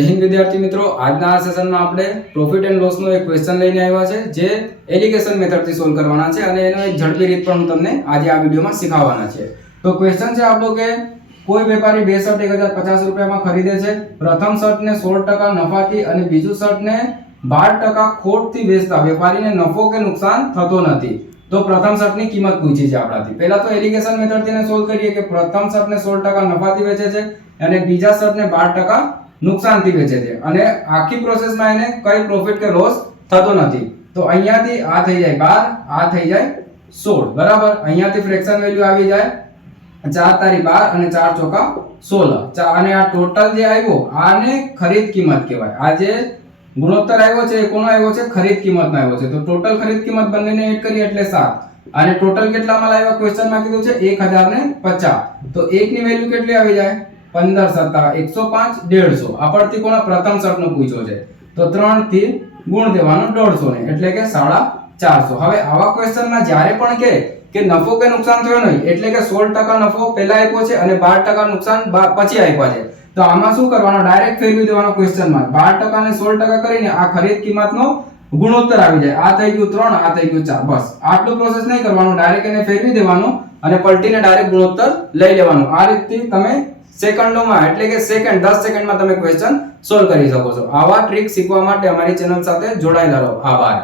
जय हिंद विद्यार्थी मित्रों, आज आ सेशन में આપણે પ્રોફિટ એન્ડ લોસ નો એક ક્વેશ્ચન લઈને આવ્યા છે જે એલિગેશન મેથડ થી સોલ્વ કરવાના છે અને એનો એક ઝડપી રીત પણ હું તમને આજે આ વિડિયોમાં શીખવવાના છે। તો ક્વેશ્ચન છે આપણો કે કોઈ વેપારી બે શર્ટ 1050 રૂપિયામાં ખરીદે છે। પ્રથમ શર્ટને 16% નફાથી અને બીજું શર્ટને 12% ખોટથી વેચતા વેપારીને નફો કે નુકસાન થતો નથી। તો પ્રથમ શર્ટની કિંમત પૂછી છે આપણાથી। પહેલા તો એલિગેશન મેથડ થી સોલ્વ કરીએ કે પ્રથમ શર્ટને 16% નફાથી વેચે છે અને બીજા શર્ટને 12% નુકસાનથી વેચે છે અને આખી પ્રોસેસમાં એને કઈ પ્રોફિટ કે લોસ થતો નથી। તો અહીંયાથી આ થઈ જાય 12, આ થઈ જાય 16, બરાબર। અહીંયાથી ફ્રેક્શન વેલ્યુ આવી જાય 4 તારી 12 અને 4 ચોકા 16 અને આ ટોટલ જે આવ્યો આને ખરીદ કિંમત કહેવાય। આ જે ગુણોત્તર આવ્યો છે એ કોનો આવ્યો છે? ખરીદ કિંમતનો આવ્યો છે। તો ટોટલ ખરીદ કિંમત બંનેને એડ કરીએ એટલે 7 અને ટોટલ કેટલામાં લાવ્યા? ક્વેશ્ચનમાં કીધું છે 1050। તો 1 ની વેલ્યુ કેટલી આવી જાય? 15 સત્તા 105 150। આ પરથી કોના પ્રથમ શર્ટનો પૂછ્યો છે તો 3 થી ગુણ દેવાનો 150 ને એટલે કે 450। હવે આવા ક્વેશ્ચનમાં જ્યારે પણ કે નફો કે નુકસાન થયો નહીં એટલે કે 16% નફો પહેલા આપ્યો છે અને 12% નુકસાન પછી આપ્યા છે તો આમાં શું કરવાનું? ડાયરેક્ટ ફેરવી દેવાનો ક્વેશ્ચનમાં 12% ને 16% કરીને આ ખરીદ કિંમતનો ગુણોત્તર આવી જાય। આ થઈ ગયું 3, આ થઈ ગયું 4, બસ આટલું પ્રોસેસ નહીં કરવાનું, ડાયરેક્ટ એને ફેરવી દેવાનું અને પલટીને ડાયરેક્ટ ગુણોત્તર લઈ લેવાનું। આ રીતથી તમે સેકન્ડોમાં એટલે કે 10 સેકન્ડમાં તમે ક્વેશ્ચન સોલ્વ કરી શકો છો। આવા ટ્રીક શીખવા માટે અમારી ચેનલ સાથે જોડાયેલા રહો। આભાર।